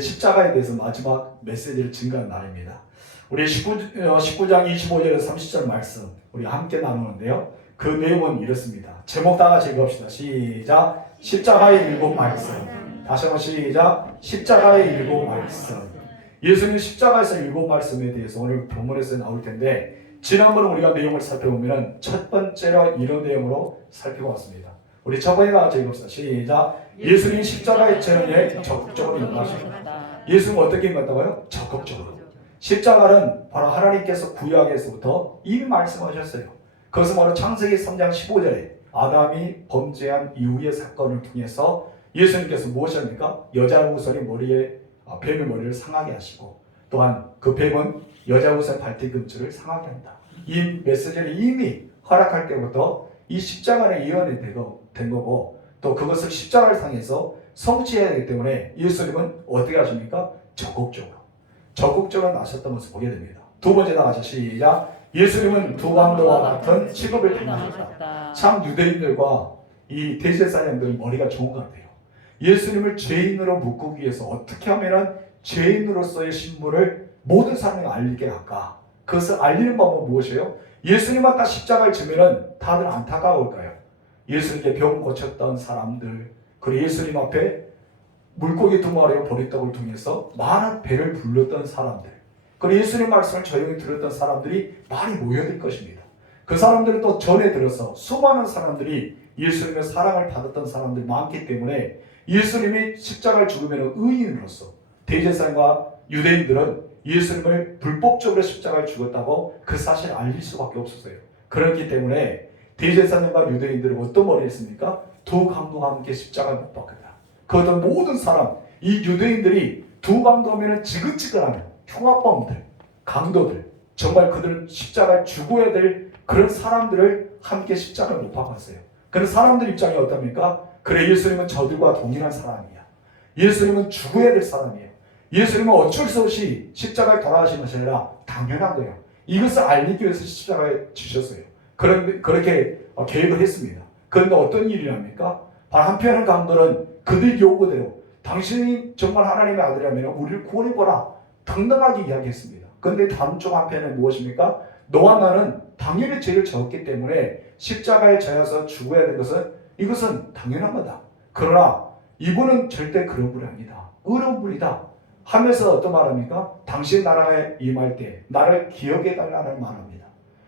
십자가에 대해서 마지막 메시지를 증거한 날입니다. 우리 19장 25절에서 30절 말씀 우리 함께 나누는데요. 그 내용은 이렇습니다. 제목 다 같이 읽읍시다. 시작. 십자가의 일곱 말씀. 다시 한번 시작. 십자가의 일곱 말씀. 예수님 십자가에서 일곱 말씀에 대해서 오늘 본문에서 나올 텐데, 지난번 우리가 내용을 살펴보면 첫 번째로 이런 내용으로 살펴봤습니다. 우리 저번에 같이 읽읍시다. 시작. 예수님 십자가의 재현에 적극적으로 임하십니다. 예수님은 어떻게 임했다고요? 적극적으로. 십자가는 바로 하나님께서 구약에서부터 이미 말씀하셨어요. 그것은 바로 창세기 3장 15절에 아담이 범죄한 이후의 사건을 통해서 예수님께서 무엇입니까? 여자 우선이 뱀의 머리를 상하게 하시고, 또한 그 뱀은 여자 우선 발뒤꿈치를 상하게 한다. 이 메시지를 이미 허락할 때부터 이 십자가는 예언이 된 거고, 또 그것을 십자가를 상해서 성취해야 되기 때문에 예수님은 어떻게 하십니까? 적극적으로 나섰던 것을 보게 됩니다. 두 번째 다 같이 시작. 예수님은 두 강도와 같은 취급을 당하셨다. 참 유대인들과 이 대제사장들은 머리가 좋은 것 같아요. 예수님을 죄인으로 묶기 위해서 어떻게 하면 죄인으로서의 신분을 모든 사람이 알리게 할까? 그것을 알리는 방법은 무엇이에요? 예수님 앞에 십자가를 지면은 다들 안타까울까요? 예수님께 병 고쳤던 사람들, 그리고 예수님 앞에 물고기 두 마리와 보리떡을 통해서 많은 배를 불렀던 사람들, 그리고 예수님 말씀을 조용히 들었던 사람들이 많이 모여들 것입니다. 그 사람들은 또 전에 들어서 수많은 사람들이 예수님의 사랑을 받았던 사람들이 많기 때문에 예수님이 십자가를 죽으면 의인으로서 대제사장과 유대인들은 예수님을 불법적으로 십자가를 죽었다고 그 사실을 알릴 수밖에 없었어요. 그렇기 때문에 대제사장과 유대인들은 어떤 머리를 했습니까? 두 강도가 함께 십자가를 못 박았다. 그것은 모든 사람, 이 유대인들이 두 강도하면 지긋지긋하는 흉악범들, 강도들, 정말 그들은 십자가를 죽어야 될 그런 사람들을 함께 십자가를 못 박았어요. 그런 사람들 입장이 어떻습니까? 그래, 예수님은 저들과 동일한 사람이야. 예수님은 죽어야 될 사람이에요. 예수님은 어쩔 수 없이 십자가에 돌아가신 것이 아니라 당연한 거예요. 이것을 알리기 위해서 십자가에 지셨어요. 그렇게 계획을 했습니다. 그런데 어떤 일이랍니까? 바로 한편의 강도는 그들 요구대로 당신이 정말 하나님의 아들이라면 우리를 구원해보라 당당하게 이야기했습니다. 그런데 다음 쪽 한편은 무엇입니까? 너와 나는 당연히 죄를 지었기 때문에 십자가에 져서 죽어야 될 이것은 당연한 거다. 그러나 이분은 절대 그런 분이 아니다. 어려운 분이다 하면서 어떤 말합니까? 당신 나라에 임할 때 나를 기억해 달라는 말합니다.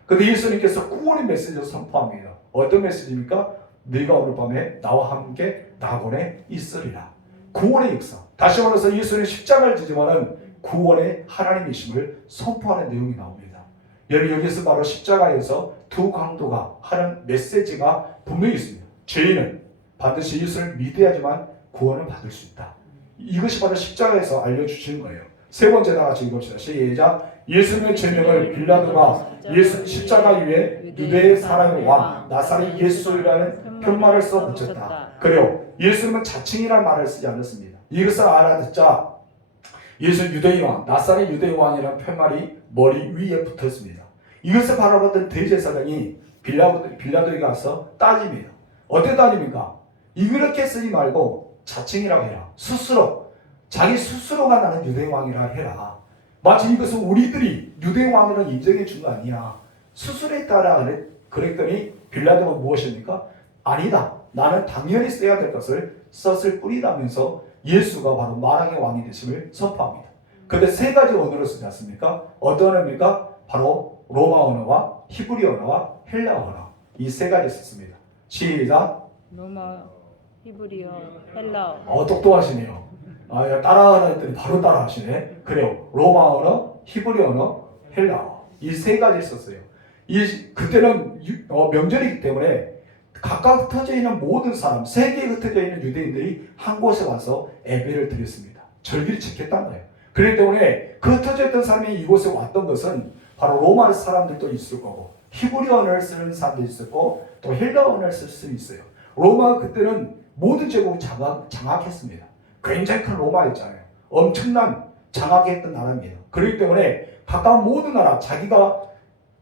그런데 예수님께서 구원의 메시지를 선포합니다. 어떤 메시지입니까? 네가 오늘 밤에 나와 함께 낙원에 있으리라. 구원의 역사. 다시 말해서 예수님은 십자가를 지지만은 구원의 하나님이심을 선포하는 내용이 나옵니다. 여러분, 여기서 바로 십자가에서 두 강도가 하는 메시지가 분명히 있습니다. 죄인은 반드시 예수를 믿어야지만 구원을 받을 수 있다. 이것이 바로 십자가에서 알려주시는 거예요. 세 번째 다 같이 읽읍시다. 시작. 예수님의 죄명을 빌라도가 예수 십자가 위에 유대의 사랑의 왕 나사렛 예수라는 편말을 써 붙였다. 그리고 예수님은 자칭이라는 말을 쓰지 않았습니다. 이것을 알아듣자 예수 유대의 왕 나사렛 유대의 왕이라는 편말이 머리 위에 붙었습니다. 이것을 바라보던 대제사장이 빌라도에게 가서 따집니다. 어떻게 따집니까? 이렇게 쓰지 말고 자칭이라고 해라. 자기 스스로가 나는 유대의 왕이라 해라. 마치 이것은 우리들이 유대의 왕으로 인정해 준 거 아니야. 스스로에 따라 그랬더니 빌라도가 무엇입니까? 아니다. 나는 당연히 써야 될 것을 썼을 뿐이라면서 예수가 바로 마랑의 왕이 되심을 선포합니다. 그런데 세 가지 언어를 쓰지 않습니까? 어떤 언어입니까? 바로 로마 언어와 히브리 언어와 헬라 언어. 이 세 가지 썼습니다. 시작. 로마, 히브리어, 헬라어. 똑똑하시네요. 따라하라 했더니 바로 따라하시네. 그래요. 로마 언어, 히브리 언어, 헬라어. 이 세 가지 썼어요. 그때는 명절이기 때문에 각각 흩어져 있는 모든 사람, 세계에 흩어져 있는 유대인들이 한 곳에 와서 예배를 드렸습니다. 절기를 지켰다는 거예요. 그렇기 때문에 그 흩어져 있던 사람이 이곳에 왔던 것은 바로 로마 사람들도 있을 거고, 히브리 언어를 쓰는 사람도 있을 거고, 또 헬라 언어를 쓸 수 있어요. 로마가 그때는 모든 제국을 장악했습니다. 굉장히 큰 로마였잖아요. 엄청난 장악했던 나라입니다. 그렇기 때문에 가까운 모든 나라, 자기가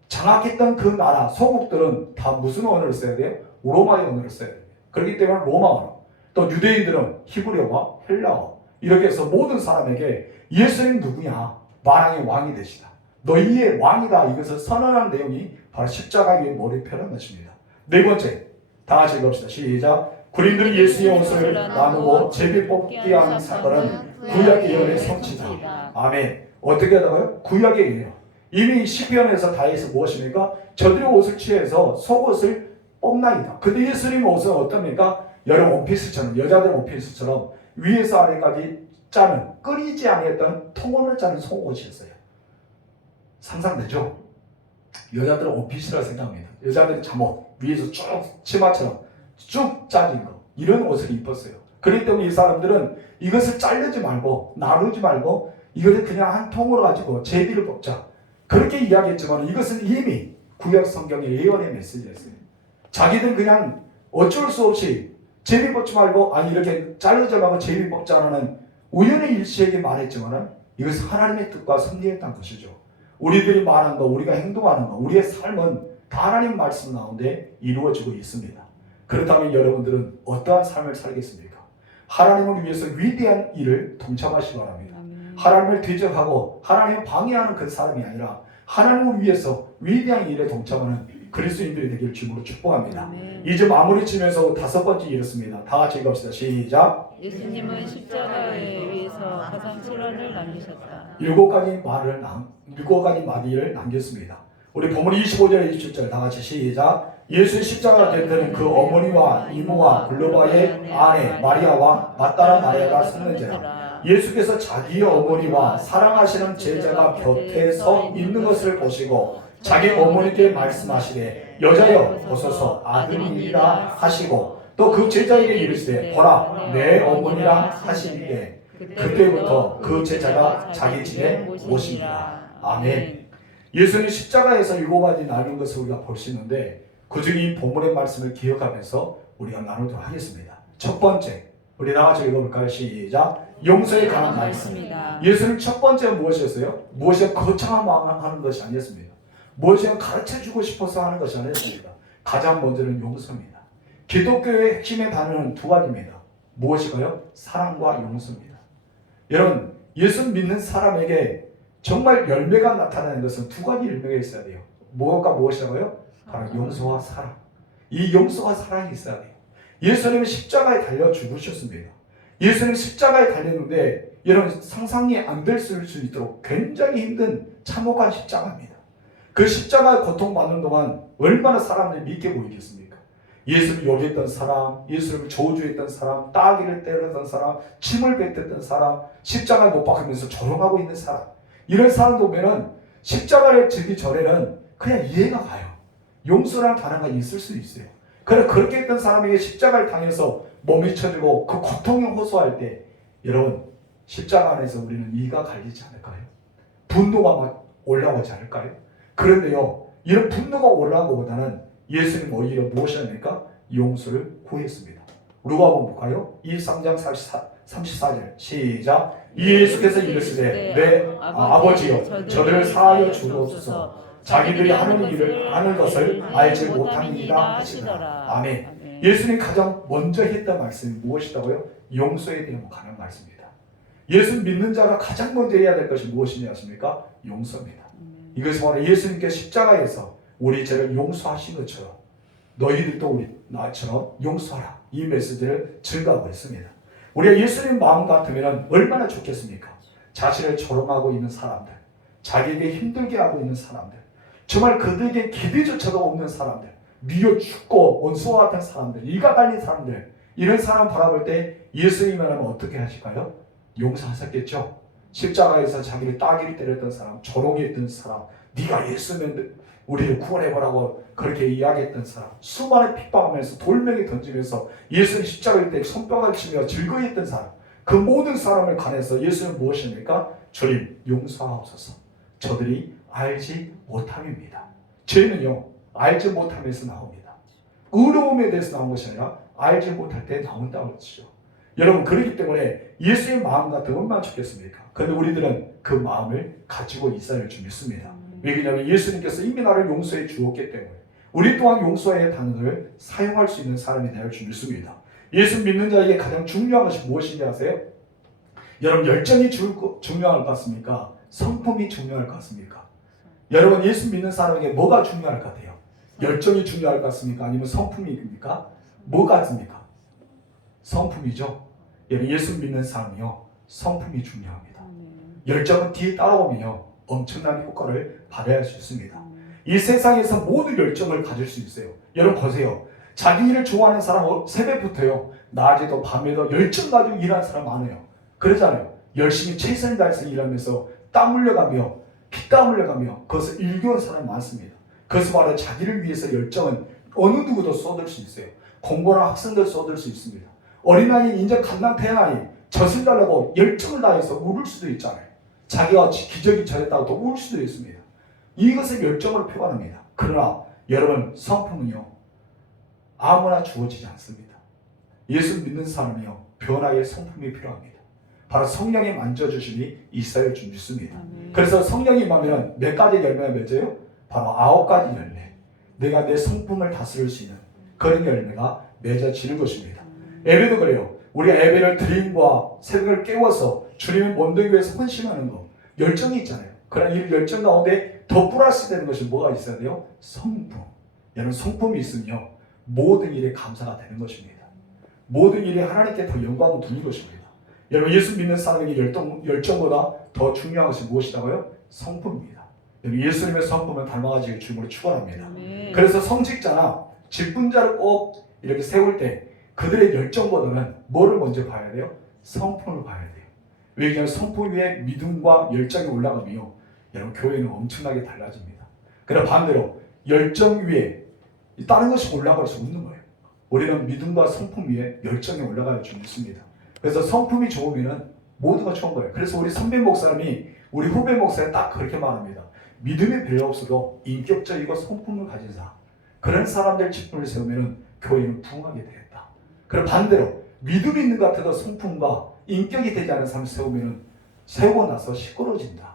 장악했던 그 나라, 소국들은 다 무슨 언어를 써야 돼요? 로마의 언어를 써야 돼요. 그렇기 때문에 로마 언어, 또 유대인들은 히브리어와 헬라어, 이렇게 해서 모든 사람에게 예수님 누구냐? 만왕의 왕이 되시다. 너희의 왕이다. 이것을 선언한 내용이 바로 십자가 위에 머리표라는 것입니다. 네 번째, 다 같이 읽읍시다. 시작. 군인들이 예수의 옷을 나누고 제비 뽑기 하는 사건은 구약 예언의 성취다. 아멘. 어떻게 하다가요? 구약의 예언. 이미 시편에서 다해서 무엇입니까? 저들의 옷을 취해서 속옷을 뽑나이다. 근데 예수님 옷은 어떻습니까? 여러분 원피스처럼, 여자들 원피스처럼 위에서 아래까지 짜는, 끓이지 아니했던 통으로 짜는 속옷이었어요. 상상되죠? 여자들은 원피스라 생각합니다. 여자들의 잠옷 위에서 쭉 치마처럼 쭉 짜진 거, 이런 옷을 입었어요. 그렇기 때문에 이 사람들은 이것을 자르지 말고 나누지 말고 이것을 그냥 한 통으로 가지고 제비를 뽑자, 그렇게 이야기했지만 이것은 이미 구약 성경의 예언의 메시지였어요. 자기들은 그냥 어쩔 수 없이 제비 뽑지 말고 이렇게 자르지 말고 제비 뽑자는 우연의 일시에게 말했지만 이것은 하나님의 뜻과 섭리했다는 것이죠. 우리들이 말하는 거, 우리가 행동하는 거, 우리의 삶은 다 하나님 말씀 가운데 이루어지고 있습니다. 그렇다면 여러분들은 어떠한 삶을 살겠습니까? 하나님을 위해서 위대한 일을 동참하시기 바랍니다. 하나님을 대적하고 하나님을 방해하는 그 사람이 아니라 하나님을 위해서 위대한 일에 동참하는 그리스도인들이 되기를 주님으로 축복합니다. 이제 마무리 치면서 다섯 번째 이렇습니다. 다 같이 읽읍시다. 시작. 예수님은 십자가에 위해서 가장 실언을 남기셨다. 일곱 가지 마디를 남겼습니다. 우리 본문 25절 27절 다 같이 시작. 예수의 십자가 곁에는 그 어머니와 이모와 글로바의 아내 마리아와 막달라 마리아가 섰는지라. 예수께서 자기의 어머니와 사랑하시는 제자가 곁에 서 있는 것을 보시고 자기 어머니께 말씀하시되 여자여 벗어서 아들이니라 하시고 또 그 제자에게 이르시되 보라 내 어머니라 하시니에 그때부터 그 제자가 자기 집에 오십니다. 아멘. 예수는 십자가에서 일곱 가지 나눈 것을 우리가 볼 수 있는데 그중에 이 본문의 말씀을 기억하면서 우리가 나누도록 하겠습니다. 첫 번째, 우리 다 같이 읽어볼까요? 시작. 용서에 관한 말씀. 예수는 첫 번째 무엇이었어요? 무엇이 거창한 마음을 하는 것이 아니었습니다. 무엇이 가르쳐주고 싶어서 하는 것이 아니었습니다. 가장 먼저는 용서입니다. 기독교의 핵심의 단어는 두 가지입니다. 무엇일까요? 사랑과 용서입니다. 여러분, 예수 믿는 사람에게 정말 열매가 나타나는 것은 두 가지 열매가 있어야 돼요. 무엇과 무엇이라고요? 바로 용서와 사랑. 이 용서와 사랑이 있어야 돼요. 예수님은 십자가에 달려 죽으셨습니다. 예수님 십자가에 달렸는데 여러분 상상이 안 될 수 있도록 굉장히 힘든 참혹한 십자가입니다. 그 십자가에 고통받는 동안 얼마나 사람들이 믿게 보이겠습니까? 예수를 욕했던 사람, 예수를 저주했던 사람, 따귀를 때렸던 사람, 침을 뱉었던 사람, 십자가에 못 박으면서 조롱하고 있는 사람, 이런 사람들 보면은 십자가에 지기 전에는 그냥 이해가 가요. 용서라는 단어가 있을 수 있어요. 그러나 그렇게 했던 사람에게 십자가를 당해서 몸이 쳐지고 그 고통에 호소할 때 여러분 십자가 안에서 우리는 이가 갈리지 않을까요? 분노가 막 올라오지 않을까요? 그런데요, 이런 분노가 올라온 것보다는 예수님 오히려 무엇이합니까? 용서를 구했습니다. 누가복음 볼까요? 23장 34절 시작. 예수께서 이르시되 내 아버지여 저들을 사하여 주옵소서. 자기들이 하는 일을 하는 것을 알지 못합니다 하시더라. 아멘. 예수님 가장 먼저 했던 말씀이 무엇이라고요? 용서에 대한 관한 말씀입니다. 예수 믿는 자가 가장 먼저 해야 될 것이 무엇이냐 하십니까? 용서입니다. 이것은 바로 예수님께 십자가에서 우리 죄를 용서하신 것처럼 너희들도 우리 나처럼 용서하라, 이 메시지를 증가하고 있습니다. 우리가 예수님 마음 같으면 얼마나 좋겠습니까? 자신을 조롱하고 있는 사람들, 자기에게 힘들게 하고 있는 사람들, 정말 그들에게 기대조차도 없는 사람들, 미워 죽고 원수와 같은 사람들, 이가 갈린 사람들, 이런 사람 바라볼 때 예수님이라면 어떻게 하실까요? 용서하셨겠죠. 십자가에서 자기를 따귀를 때렸던 사람, 조롱했던 사람, 네가 예수면 우리를 구원해보라고 그렇게 이야기했던 사람, 수많은 핍박하면서 돌멩이 던지면서 예수님 십자가일 때 손뼉을 치며 즐거이 했던 사람, 그 모든 사람을 관해서 예수는 무엇입니까? 주님 용서하옵소서. 저들이 알지 못함입니다. 죄는요 알지 못함에서 나옵니다. 의로움에 대해서 나온 것이 아니라 알지 못할 때 나온다고 그러죠. 여러분, 그렇기 때문에 예수의 마음 같은 얼마나 좋겠습니까? 그런데 우리들은 그 마음을 가지고 있어야 할 줄 믿습니다. 왜냐하면 예수님께서 이미 나를 용서해 주었기 때문에 우리 또한 용서의 단어를 사용할 수 있는 사람이 되어 줄 믿습니다. 예수 믿는 자에게 가장 중요한 것이 무엇인지 아세요? 여러분 열정이 중요할 것 같습니까? 성품이 중요할 것 같습니까? 여러분 예수 믿는 사람에게 뭐가 중요할 것 같아요? 열정이 중요할 것 같습니까? 아니면 성품입니까? 뭐 같습니까? 성품이죠. 여러분 예수 믿는 사람이요 성품이 중요합니다. 열정은 뒤에 따라오면요 엄청난 효과를 발휘할 수 있습니다. 이 세상에서 모든 열정을 가질 수 있어요. 여러분 보세요. 자기 일을 좋아하는 사람은 새벽부터요 낮에도 밤에도 열정 가지고 일하는 사람 많아요. 그러잖아요. 열심히 최선을 다해서 일하면서 땀 흘려가며 피땀 흘려가며 그것을 일겨온 사람이 많습니다. 그것을 바로 자기를 위해서 열정은 어느 누구도 쏟을 수 있어요. 공부나 학생들 쏟을 수 있습니다. 어린아이 이제 갓난 태어나니 젖을 달라고 열정을 다해서 울을 수도 있잖아요. 자기가 기적이 저랬다고 또 울 수도 있습니다. 이것을 열정으로 표현합니다. 그러나 여러분 성품은요 아무나 주어지지 않습니다. 예수 믿는 사람이요 변화의 성품이 필요합니다. 바로 성령의 만져주심이 있어야 줄 믿습니다. 그래서 성령이 임하면 몇 가지 열매가 맺어요? 바로 9가지 열매. 내가 내 성품을 다스릴 수 있는 그런 열매가 맺어지는 것입니다. 예배도 그래요. 우리가 예배를 드림과 새벽을 깨워서 주님의 몸되기 위해서 헌신하는 것 열정이 있잖아요. 그러나 이 열정 가운데 더 플러스 되는 것이 뭐가 있어야 돼요? 성품. 여러분 성품이 있으면요 모든 일에 감사가 되는 것입니다. 모든 일이 하나님께 더 영광을 두는 것입니다. 여러분 예수 믿는 사람에게 열정보다 더 중요한 것이 무엇이라고요? 성품입니다. 여러분 예수님의 성품을 닮아가지고 주님으로 축원합니다. 그래서 성직자나 직분자를 꼭 이렇게 세울 때 그들의 열정보다는 뭐를 먼저 봐야 돼요? 성품을 봐야 돼요. 왜냐하면 성품 위에 믿음과 열정이 올라가면요 여러분 교회는 엄청나게 달라집니다. 그러나 반대로 열정 위에 다른 것이 올라갈 수 없는 거예요. 우리는 믿음과 성품 위에 열정이 올라가야 줄 믿습니다. 그래서 성품이 좋으면 모두가 좋은 거예요. 그래서 우리 선배 목사님이 우리 후배 목사에 딱 그렇게 말합니다. 믿음이 별로 없어도 인격적이고 성품을 가진 사람 그런 사람들 직분을 세우면 교회는 부흥하게 되겠다. 그럼 반대로 믿음이 있는 것 같아도 성품과 인격이 되지 않은 사람을 세우면 세우고 나서 시끄러워진다.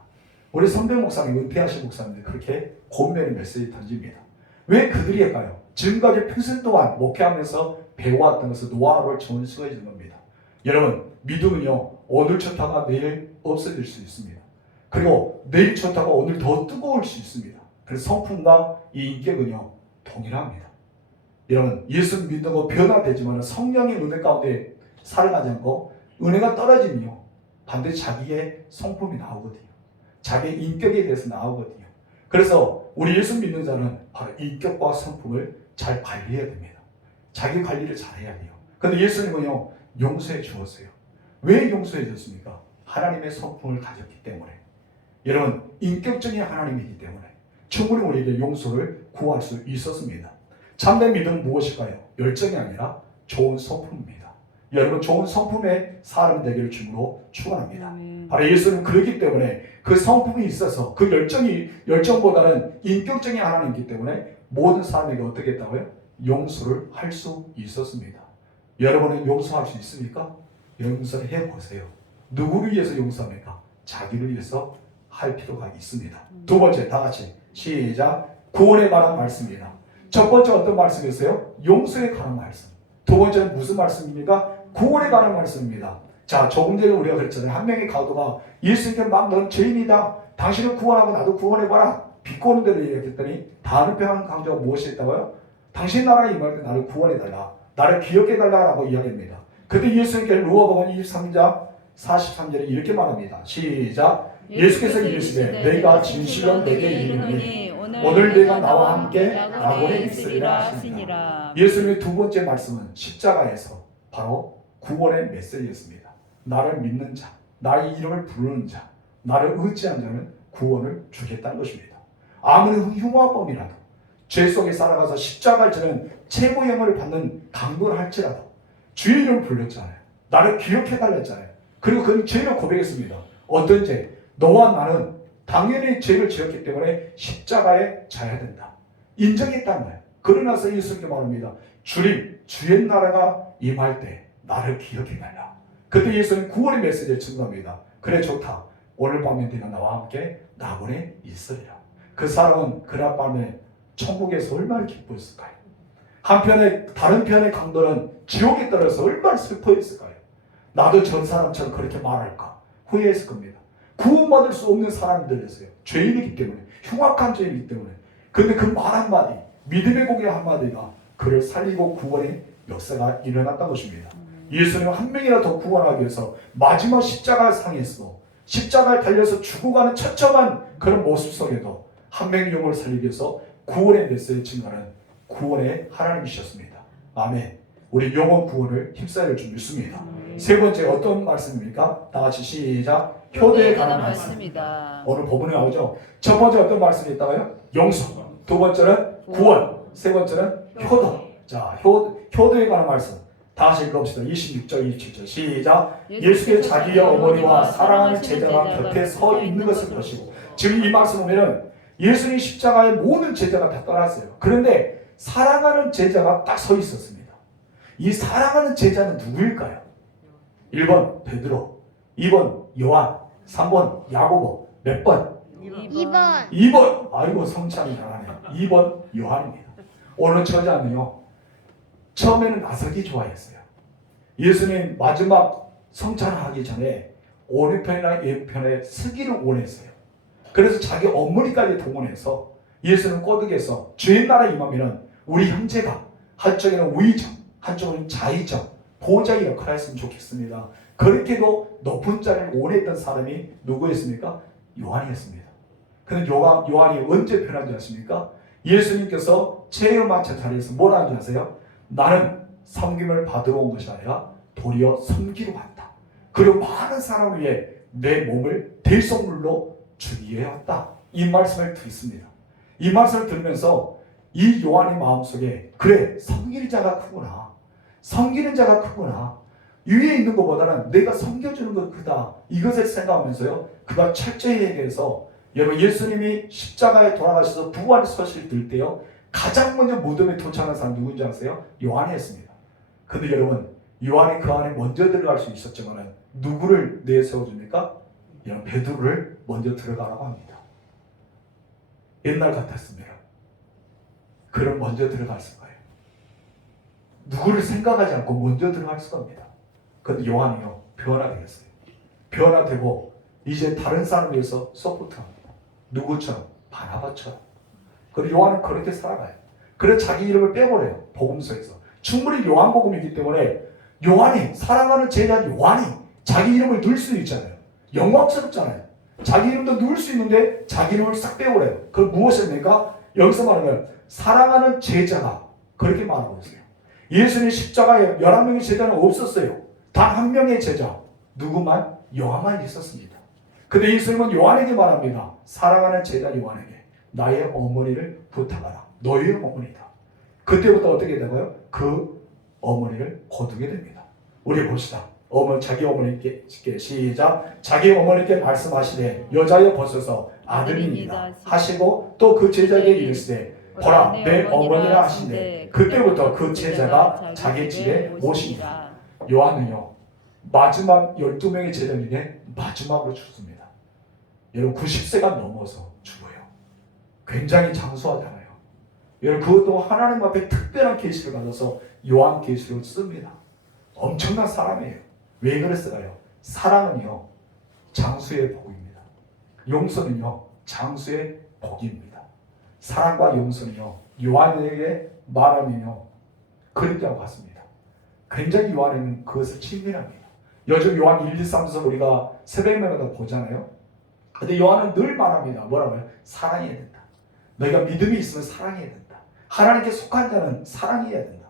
우리 선배 목사님 은퇴하신 목사님들 그렇게 고민의 메시지 던집니다. 왜 그들이 할까요? 지금까지 평생 동안 목회하면서 배워왔던 것을 노하우를 전수해 주는 겁니다. 여러분 믿음은요 오늘 좋다가 내일 없어질 수 있습니다. 그리고 내일 좋다가 오늘 더 뜨거울 수 있습니다. 그래서 성품과 이 인격은요 동일합니다. 여러분 예수 믿는 거 변화되지만 성령의 은혜 가운데 살아가지 않고 은혜가 떨어지면요 반드시 자기의 성품이 나오거든요. 자기의 인격에 대해서 나오거든요. 그래서 우리 예수 믿는 자는 바로 인격과 성품을 잘 관리해야 됩니다. 자기 관리를 잘해야 돼요. 그런데 예수님은요 용서해 주었어요. 왜 용서해 줬습니까? 하나님의 성품을 가졌기 때문에. 여러분 인격적인 하나님이기 때문에 충분히 우리에게 용서를 구할 수 있었습니다. 참된 믿음은 무엇일까요? 열정이 아니라 좋은 성품입니다. 여러분 좋은 성품의 사람 되기를 주님으로 축원합니다. 바로 예수는 그렇기 때문에 그 성품이 있어서 그 열정보다는 인격적인 하나님이기 때문에 모든 사람에게 어떻게 했다고요? 용서를 할 수 있었습니다. 여러분은 용서할 수 있습니까? 용서를 해보세요. 누구를 위해서 용서합니까? 자기를 위해서 할 필요가 있습니다. 두 번째 다 같이 시작. 구원에 관한 말씀입니다. 첫 번째 어떤 말씀이었어요? 용서에 관한 말씀. 두 번째는 무슨 말씀입니까? 구원에 관한 말씀입니다. 자, 조금 전에 우리가 그랬잖아요. 한 명의 가도가 예수님께 막 넌 죄인이다. 당신을 구원하고 나도 구원해봐라. 비꼬는 대로 얘기했더니 다른 편 강조가 무엇이 있다고요? 당신 나라에 임할 때 나를 구원해달라. 나를 기억해달라고 이야기합니다. 그때 예수님께 누가복음 23장 43절에 이렇게 말합니다. 시작. 예수께서 이르시되 내가 진실로 내게 이르노니 오늘 내가 나와 함께 낙원에 있으리라 하시니라. 예수님의 두 번째 말씀은 십자가에서 바로 구원의 메시지였습니다. 나를 믿는 자, 나의 이름을 부르는 자, 나를 의지한 자는 구원을 주겠다는 것입니다. 아무리 흉악범이라도 죄 속에 살아가서 십자가를 지는 최고형을 받는 강도를 할지라도 주의 이름을 불렀잖아요. 나를 기억해달라 했잖아요. 그리고 그 죄를 고백했습니다. 어떤 죄? 너와 나는 당연히 죄를 지었기 때문에 십자가에 져야 된다. 인정했단 말이에요. 그러나서 예수님께 말합니다. 주님, 주의 나라가 임할 때 나를 기억해달라. 그때 예수님 구원의 메시지를 증거합니다. 그래 좋다. 오늘 밤에 네가 나와 함께 낙원에 있으리라. 그 사람은 그날 밤에 천국에서 얼마나 기뻐했을까요? 한편에 다른 편의 강도는 지옥에 떨어져서 얼마나 슬퍼했을까요? 나도 전 사람처럼 그렇게 말할까? 후회했을 겁니다. 구원받을 수 없는 사람들이었어요. 죄인이기 때문에, 흉악한 죄인이기 때문에. 그런데 그 말 한마디, 믿음의 고개 한마디가 그를 살리고 구원의 역사가 일어났던 것입니다. 예수님 한 명이나 더 구원하기 위해서 마지막 십자가를 상했어. 십자가를 달려서 죽어가는 처참한 그런 모습 속에도 한 명의 영혼을 살리기 위해서 구원의 메시지를 증가하는 구원의 하나님이셨습니다. 아멘. 우리 영혼 구원을 힘써야 할 줄 믿습니다. 세 번째 어떤 말씀입니까? 다 같이 시작. 효도에 관한 말씀. 말씀이다. 오늘 본문에 나오죠. 첫 번째 어떤 말씀이 있다고요? 용서. 두 번째는 구원. 세 번째는 효도. 자, 효도에 관한 말씀. 다시 읽어봅시다. 26절, 27절. 시작. 예수의 자기의 어머니와 사랑하는 제자가 곁에 서 있는 것을 보시고. 지금 이 말씀 보면은 예수님 십자가의 모든 제자가 다 떠났어요. 그런데 사랑하는 제자가 딱 서 있었습니다. 이 사랑하는 제자는 누구일까요? 1번 베드로, 2번 요한, 3번 야고보. 몇 번? 2번. 2번. 아이고 성찬이 잘하네. 2번 요한입니다. 오늘 저자는요. 처음에는 나서기 좋아했어요. 예수님 마지막 성찬을 하기 전에 오른편이나 왼편에 서기를 원했어요. 그래서 자기 어머니까지 동원해서 예수는 꼬드겨서 주의 나라 임하면 우리 형제가 한쪽에는 우의정, 한쪽은 자의정, 보좌의 역할을 했으면 좋겠습니다. 그렇게도 높은 자리를 원했던 사람이 누구였습니까? 요한이었습니다. 그런데 요한이 언제 변한 줄 아십니까? 예수님께서 체험하신 자리에서 뭐라 하는지 아세요? 나는 섬김을 받으러 온 것이 아니라 도리어 섬기러 왔다. 그리고 많은 사람을 위해 내 몸을 대속물로 주기 위해 왔다. 이 말씀을 듣습니다. 이 말씀을 들으면서 이 요한의 마음속에 그래 섬기는 자가 크구나. 섬기는 자가 크구나. 위에 있는 것보다는 내가 섬겨주는 것 크다. 이것을 생각하면서요. 그가 철저히 얘기해서 여러분 예수님이 십자가에 돌아가셔서 부활의 소식을 들 때요. 가장 먼저 무덤에 도착한 사람 누군지 아세요? 요한이었습니다. 근데 여러분 요한이 그 안에 먼저 들어갈 수 있었지만 누구를 내세워줍니까? 여러분 베드로를 먼저 들어가라고 합니다. 옛날 같았으면 그럼 먼저 들어갔을 거예요. 누구를 생각하지 않고 먼저 들어갔을 겁니다. 근데 요한이요 변화되었어요. 변화되고 이제 다른 사람을 위해서 서포트합니다. 누구처럼? 바나바처럼. 그리고 요한은 그렇게 살아가요. 그래서 자기 이름을 빼버려요. 복음서에서. 충분히 요한복음이기 때문에 요한이 사랑하는 제자 요한이 자기 이름을 넣을 수 있잖아요. 영광스럽잖아요. 자기 이름도 넣을 수 있는데 자기 이름을 싹 빼버려요. 그럼 무엇입니까? 여기서 말하면 사랑하는 제자가 그렇게 말하고 있어요. 예수님 십자가에 11명의 제자는 없었어요. 단 한 명의 제자 누구만? 요한만 있었습니다. 근데 예수님은 요한에게 말합니다. 사랑하는 제자 요한에게 나의 어머니를 부탁하라. 너의 어머니다. 그때부터 어떻게 되고요? 그 어머니를 거두게 됩니다. 우리 봅시다. 자기 어머니께 시작. 자기 어머니께 말씀하시되 여자여 벗어서 아들입니다 하시고 또 그 제자에게 이르시되 보라 내 어머니라 하시되 그때부터 그 제자가 자기 집에 모십니다. 요한은요 마지막 12명의 제자 중에 마지막으로 죽습니다. 여러분 90세가 넘어서 죽어요. 굉장히 장수하잖아요. 여러분 그것도 하나님 앞에 특별한 계시를 받아서 요한 계시로 씁니다. 엄청난 사람이에요. 왜 그랬을까요? 사랑은요 장수의 복입니다. 용서는요 장수의 복입니다. 사랑과 용서는요 요한에게 말하면요 그림자와 같습니다. 굉장히 요한은 그것을 친밀합니다. 요즘 요한 1, 2, 3서 우리가 새벽마다 보잖아요. 근데 요한은 늘 말합니다. 뭐라고요? 사랑해야 된다. 너희가 믿음이 있으면 사랑해야 된다. 하나님께 속한 자는 사랑해야 된다.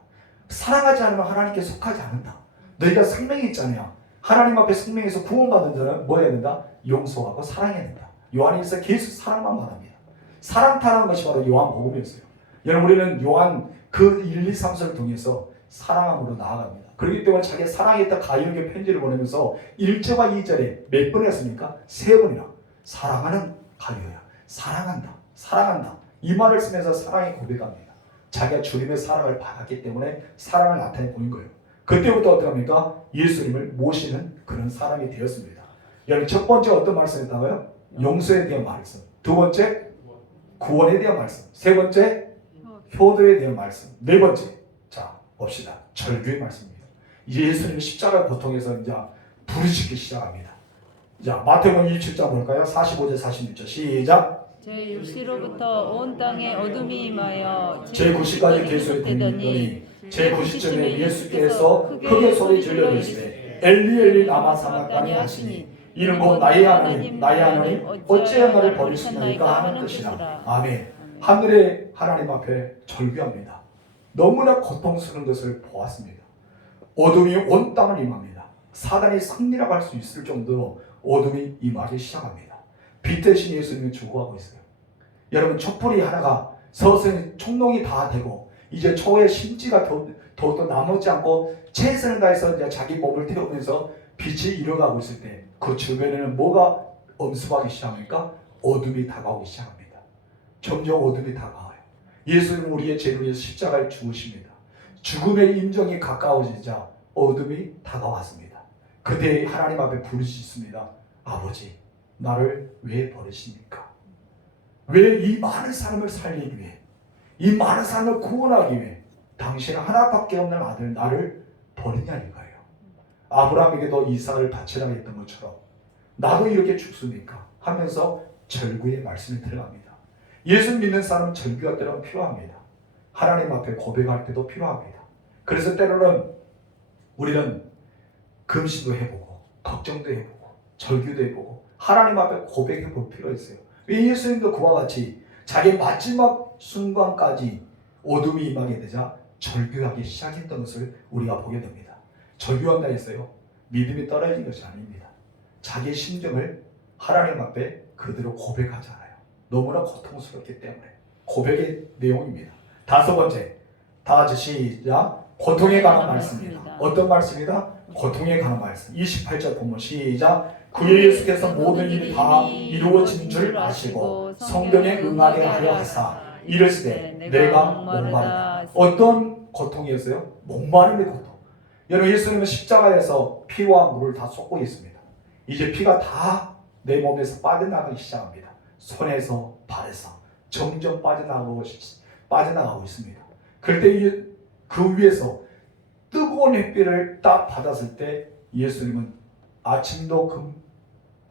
사랑하지 않으면 하나님께 속하지 않는다. 너희가 생명이 있잖아요. 하나님 앞에 생명에서 구원받은 자는 뭐 해야 된다? 용서하고 사랑해야 된다. 요한일서 계속 사랑만 말합니다. 사랑 타라는 것이 바로 요한복음이었어요. 여러분 우리는 요한 그 1, 2, 3서를 통해서 사랑함으로 나아갑니다. 그렇기 때문에 자기 사랑했다 가인에게 편지를 보내면서 1절과 2절에 몇 번 했습니까? 3번이나 사랑하는 가인이야. 사랑한다. 사랑한다. 이 말을 쓰면서 사랑의 고백합니다. 자기가 주님의 사랑을 받았기 때문에 사랑을 나타내 보인 거예요. 그때부터 어떻게 합니까? 예수님을 모시는 그런 사람이 되었습니다. 여러분 첫 번째 어떤 말씀이었다고요? 용서에 대한 말씀. 두 번째 구원에 대한 말씀. 세 번째 효도에 대한 말씀. 네 번째 자 봅시다. 절규의 말씀입니다. 이제 예수님이 십자가 고통에서 이제 부르짖기 시작합니다. 자, 마태복음 27장 볼까요? 45절 46절 시작. 제6시로부터 온 땅에 어둠이 임하여 제9시까지 계속 되더니 제9시쯤에 예수께서 크게 소리 질러 이르시되 엘리 엘리 라마 사박다니 하시니 이는 곧 나의 하나님 나의 하나님 어찌하여 나를 버리시나이까 하는 뜻이라. 아멘. 하늘의 하나님 앞에 절규합니다. 너무나 고통스러운 것을 보았습니다. 어둠이 온 땅을 임합니다. 사단이 승리라고 할 수 있을 정도로 어둠이 임하기 시작합니다. 빛 대신 예수님이 죽어가고 있어요. 여러분, 촛불이 하나가 서서히 총롱이 다 되고 이제 초의 심지가 더욱더 남지 않고 최선을 다해서 이제 자기 몸을 태우면서 빛이 일어나고 있을 때 그 주변에는 뭐가 엄습하기 시작합니까? 어둠이 다가오기 시작합니다. 점점 어둠이 다가와요. 예수님은 우리의 죄를 위해서 십자가에 죽으십니다. 죽음의 임종이 가까워지자 어둠이 다가왔습니다. 그때 하나님 앞에 부르짖습니다. 아버지, 나를 왜 버리십니까? 왜 이 많은 사람을 살리기 위해, 이 많은 사람을 구원하기 위해 당신은 하나밖에 없는 아들 나를 버리냐 이거예요. 아브라함에게도 이삭을 바치라고 했던 것처럼 나도 이렇게 죽습니까? 하면서 절규의 말씀이 들어갑니다. 예수 믿는 사람은 절규가 때로는 필요합니다. 하나님 앞에 고백할 때도 필요합니다. 그래서 때로는 우리는 금시도 해보고 걱정도 해보고 절규도 해보고 하나님 앞에 고백해 볼 필요가 있어요. 왜 예수님도 그와 같이 자기 마지막 순간까지 어둠이 임하게 되자 절규하기 시작했던 것을 우리가 보게 됩니다. 절규한다 했어요. 믿음이 떨어진 것이 아닙니다. 자기의 심정을 하나님 앞에 그대로 고백하잖아요. 너무나 고통스럽기 때문에 고백의 내용입니다. 다섯 번째, 다 같이 시작. 고통에 관한 말씀입니다. 어떤 말씀이다? 고통에 관한 말씀. 28절 보면 시작. 그의 예수께서 모든 일이 다 이루어진 줄 아시고 성경에 응하게 하려 하사 이르시되 내가 목마르다. 어떤 고통이었어요? 목마름의 고통. 여러분, 예수님은 십자가에서 피와 물을 다 쏟고 있습니다. 이제 피가 다 내 몸에서 빠져나가기 시작합니다. 손에서 발에서 점점 빠져나가고 있습니다. 그럴 때 그 위에서 뜨거운 햇빛을 딱 받았을 때 예수님은 아침도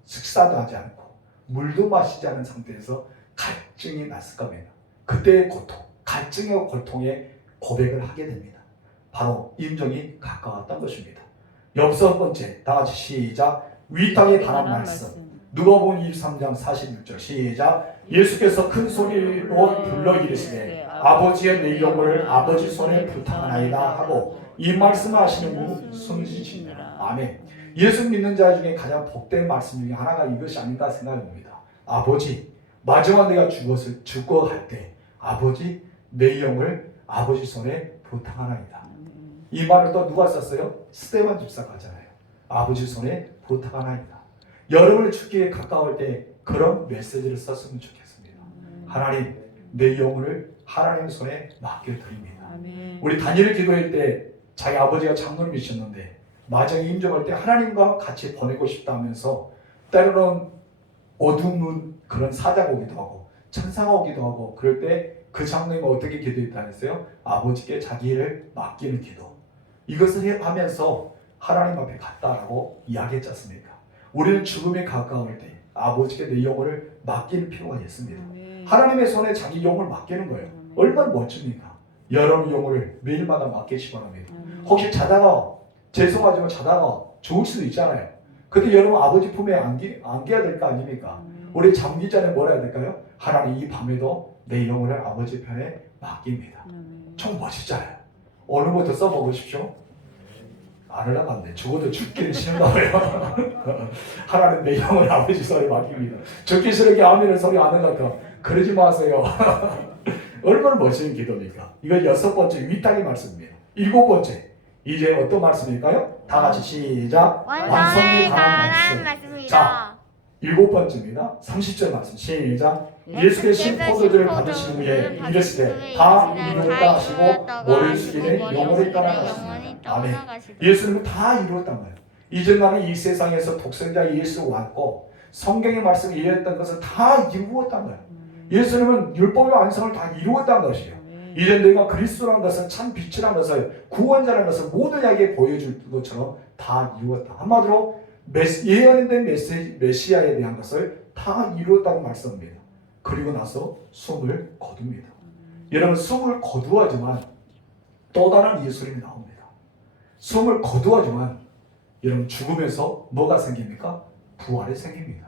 식사도 하지 않고 물도 마시지 않은 상태에서 갈증이 났을 겁니다. 그때의 고통, 갈증의 고통에 고백을 하게 됩니다. 바로 임종이 가까웠던 것입니다. 여섯 번째, 다 같이 시작. 위탁에 관한 말씀. 누가복음 23장 46절 시작. 예수께서 큰 소리로 불러 이르시되 아버지의 내 영혼을 아버지 손에 부탁하나이다 하고 이 말씀을 하시는 분 숨지시니라. 아멘. 예수 믿는 자 중에 가장 복된 말씀 중에 하나가 이것이 아닌가 생각합니다. 아버지, 마지막 내가 죽어갈 때 아버지 내 영을 아버지 손에 부탁하나이다. 이 말을 또 누가 썼어요? 스데반 집사가 하잖아요. 아버지 손에 부탁하나이다. 여러분의 죽기에 가까울 때 그런 메시지를 썼으면 좋겠습니다. 하나님, 내 영혼을 하나님 손에 맡겨드립니다. 우리 다니엘 기도할 때 자기 아버지가 장로님이셨는데 마지막에 임종할 때 하나님과 같이 보내고 싶다 하면서 때로는 어두운 그런 사자가 오기도 하고 천사가 오기도 하고 그럴 때 그 장로님은 어떻게 기도했다 했어요? 아버지께 자기를 맡기는 기도. 이것을 하면서 하나님 앞에 갔다라고 이야기했지 않습니까? 우리는 죽음에 가까울 때 아버지께 내 영혼을 맡길 필요가 있습니다. 하나님의 손에 자기 영혼을 맡기는 거예요. 얼마나 멋집니까? 여러분 영혼을 매일마다 맡기시기 바랍니다. 혹시 자다가 죄송하지만 자다가 죽을 수도 있잖아요. 그때 여러분 아버지 품에 안겨야 될 거 아닙니까? 우리 잠기 전에 뭐라 해야 될까요? 하나님 이 밤에도 내 영혼을 아버지 편에 맡깁니다. 좀 멋있잖아요. 오늘부터 써보십시오. 안 하려고 하는데 죽어도 죽기는 싫은가 봐요. 하나님 내 영혼을 아버지 손에 맡깁니다. 죽기 싫으게 아멘을 소리 안 하는 것 같아. 그러지 마세요. 얼마나 멋진 기도입니까? 이건 여섯 번째 위탁의 말씀입니다. 일곱 번째, 이제 어떤 말씀일까요? 다 같이 시작. 완성에 관한 말씀. 자, 일곱 번째입니다. 30절 말씀 시작. 예수께서 신포도주를 받으신 후에 이르시되 다 이루었다 하시고 머리를 숙이는 영혼을 떠나가시니라. 아멘. 예수님은 다 이루었단 말이에요. 이제 나는 이 세상에서 독생자 예수 왔고 성경의 말씀을 이해했던 것을 다 이루었단 말이에요. 예수님은 율법의 완성을 다 이루었다는 것이에요. 이제 내가 그리스도라는 것은 참 빛이라는 것을 구원자라는 것을 모두에게 보여줄 것처럼 다 이루었다. 한마디로 예언된 메시아에 대한 것을 다 이루었다고 말씀합니다. 그리고 나서 숨을 거둡니다. 여러분, 숨을 거두어지만 또 다른 예수님이 나옵니다. 숨을 거두어지만 여러분, 죽음에서 뭐가 생깁니까? 부활이 생깁니다.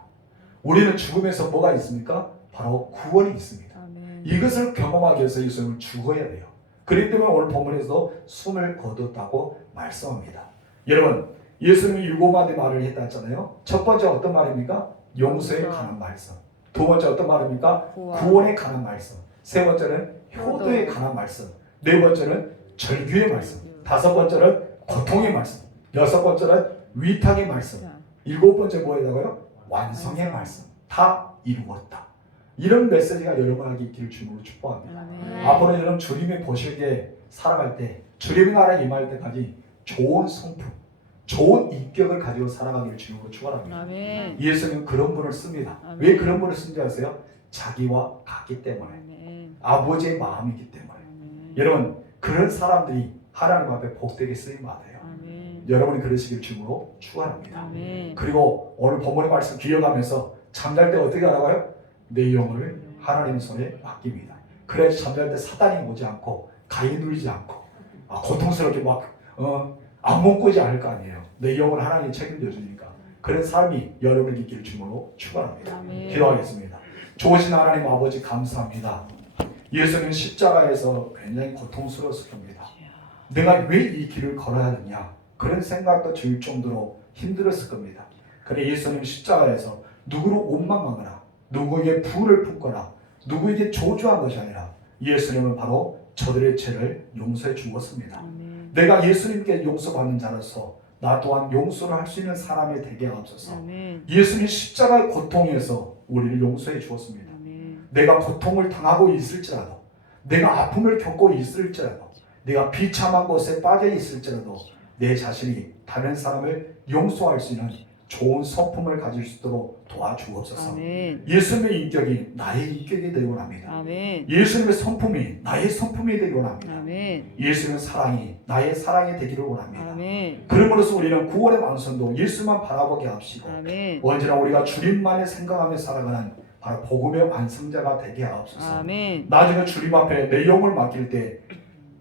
우리는 죽음에서 뭐가 있습니까? 바로 구원이 있습니다. 아멘. 이것을 경험하기 위해서 예수님은 죽어야 돼요. 그렇기 때문에 오늘 본문에서 숨을 거뒀다고 말씀합니다. 여러분, 예수님이 7마디 말을 했다 했잖아요. 첫 번째 어떤 말입니까? 용서에 관한 말씀. 두 번째 어떤 말입니까? 구원에 관한 말씀. 세 번째는 효도에 관한 말씀. 네 번째는 절규의 말씀. 다섯 번째는 고통의 말씀. 여섯 번째는 위탁의 말씀. 일곱 번째 뭐에다가요? 완성의 말씀. 다 이루었다. 이런 메시지가 여러분에게 있기를 주님으로 축복합니다. 앞으로 여러분 주님이 보실 때 살아갈 때 주님의 나라에 임할 때까지 좋은 성품, 좋은 인격을 가지고 살아가기를 주님으로 축원합니다. 아멘. 예수님은 그런 분을 씁니다. 아멘. 왜 그런 분을 쓴지 아세요? 자기와 같기 때문에, 아멘. 아버지의 마음이기 때문에. 아멘. 여러분, 그런 사람들이 하나님 앞에 복되게 쓰임 받아요. 아멘. 여러분이 그러시길 주님으로 축원합니다. 아멘. 그리고 오늘 본문의 말씀 기억하면서 잠잘 때 어떻게 하라고요? 내 영혼을 하나님 손에 맡깁니다. 그래서 잠잘 때 사단이 오지 않고 가위 눌리지 않고 고통스럽게 안 먹고지 않을 거 아니에요. 내 영혼을 하나님이 책임져 주니까. 그런 삶이 여러분에게 있기를 주님으로 축원합니다. 아멘. 기도하겠습니다. 좋으신 하나님 아버지 감사합니다. 예수님 십자가에서 굉장히 고통스러웠을 겁니다. 내가 왜 이 길을 걸어야 하느냐 그런 생각도 들 정도로 힘들었을 겁니다. 그래 예수님 십자가에서 누구를 원망하거나 누구에게 불을 품거나 누구에게 저주한 것이 아니라 예수님은 바로 저들의 죄를 용서해 주었습니다. 아멘. 내가 예수님께 용서받는 자로서 나 또한 용서를 할 수 있는 사람이 되게 하옵소서. 아멘. 예수님 십자가의 고통에서 우리를 용서해 주었습니다. 아멘. 내가 고통을 당하고 있을지라도 내가 아픔을 겪고 있을지라도 내가 비참한 곳에 빠져 있을지라도 내 자신이 다른 사람을 용서할 수 있는 좋은 성품을 가질 수 있도록 도와주옵소서. 아멘. 예수님의 인격이 나의 인격이 되고 합니다. 아멘. 예수님의 성품이 나의 성품이 되고 합니다. 아멘. 예수님의 사랑이 나의 사랑이 되기를 원합니다. 아멘. 그러므로서 우리는 구원의 방선도 예수만 바라보게 합시고 아멘. 언제나 우리가 주님만을 생각하며 살아가는 바로 복음의 완성자가 되게 하옵소서. 아멘. 나중에 주님 앞에 내 영을 맡길 때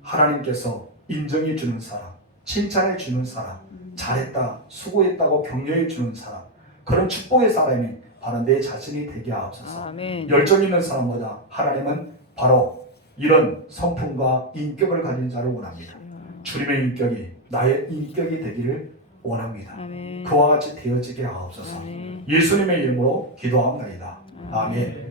하나님께서 인정해 주는 사람, 칭찬해 주는 사람, 잘했다, 수고했다고 격려해 주는 사람, 그런 축복의 사람이 바로 내 자신이 되게 하옵소서. 아멘. 열정 있는 사람보다 하나님은 바로 이런 성품과 인격을 가진 자를 원합니다. 주님의 인격이 나의 인격이 되기를 원합니다. 아멘. 그와 같이 되어지게 하옵소서. 아멘. 예수님의 이름으로 기도합니다. 아멘.